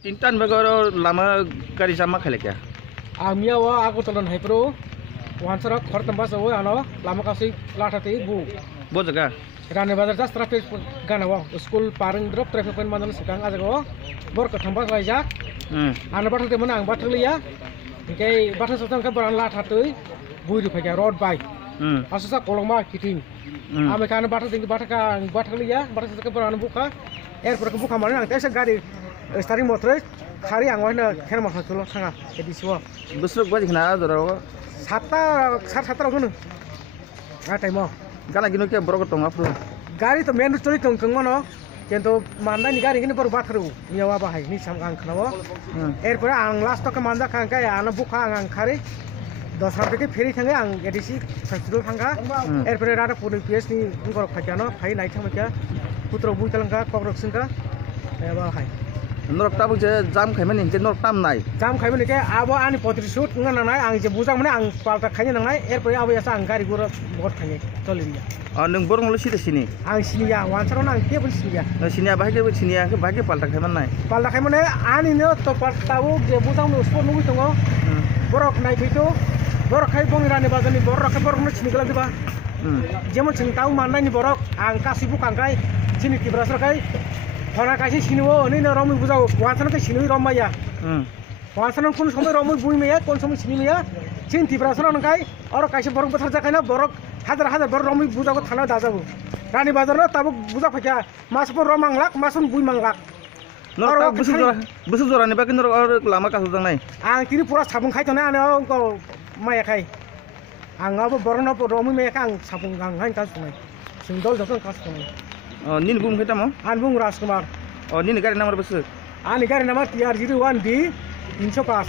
Tintan bagaro lama kari sama khale kya? Amia wa aku tolan hypro wansara khor tambas wa ano lama kasi lathate bu Bo jaga. rane bazar jas traffic gana wa school parang drop traffic point manal sekang ajago bor ka tambas laija ana bathate mana ang bathliya ke bathas satang ka baran lathate bui ri phaya road bike asusa kolongma kiting ame kana bathate bathaka bathliya bathas ka baran buka airport ka buka mana ang tesa gari starting motor khari ang wana khen ma khatulo thanga ediswa Busuk ba dikna doro. sata rogono na time Gana gino kya borok tong apro. gari to main story tong kangmano kento manda ni gari gini baru batru nyawa bahai ni samgang khnawo erpore ang last ka manda khangka ana buka ang khari 10 rampe ke feri thange ang edisi festival thanga erpore rada puni ps ni ngor khajano phai nai thamka putro bui talangka kokrok singka ya bahai Norok tabu je jam khaiman ni norok tam nai. jam khai mane ke abo ani potri shoot ngana nai ang je bujang mane ang palta khanya nang erpore abo yasa ang gari gura bot khanye toliya Nung borong lu sini. ang siniya wansaro nang ke bul siniya Sini bahage sini ke bahage palta khaiman nai. palta khai mane ani no to tahu je bujang mu sport mu tongo borok nai phito borok khai bongirani bazani borok khai borok no sini gala diba jemon sing tahu mana ni borok ang kasibu kangkai sini kibrasar kai Hona kasi siniwo ni na romi bujao wansano ke sinui romaya wansano kun somai romi bui meya kon somai sini meya sin tibrasar nangkai aro kasi borok bathar jakaina borok hadar borok romi bujao thana dajabu rani bazar no tabu buja phakya masupon romanglak masun bui manglak Norok busuk jora ni bakin norok lama kasu jang nai. ang tini pura sabung khai tona ano ko maya khai ang abo borok no romi meya kang sabung gang hain kasu nai singdol jokon kasu nai Nin bum kita mo? Anbung Rajkumar. Nin gari nomor busuk. Ani gari nama TR01B 305.